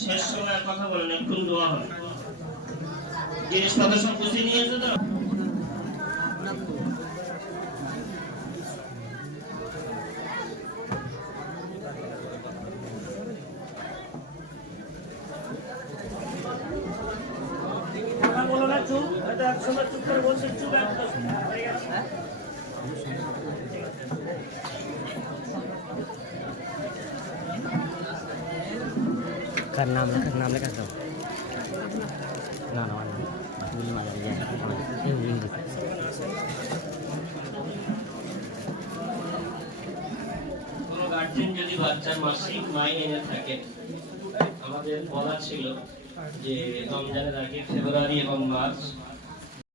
শেষ সময় কথা বলেন, একটু দোয়া হবে। জিনিসপত্র সব গুছিয়ে নিয়েছে তো? বলো না চুপ, একসময় চুপ করে বলছে চুপ একদম হয়ে গেছে। नाम लेकर दो ना ना ना बिल में आ जाएगा ये बिल কোনো গার্জিয়ান যদি বাচ্চার মাসিক মাইনে থাকে, আমাদের বলা ছিল যে রমজানের আগে ফেব্রুয়ারি এবং মার্চ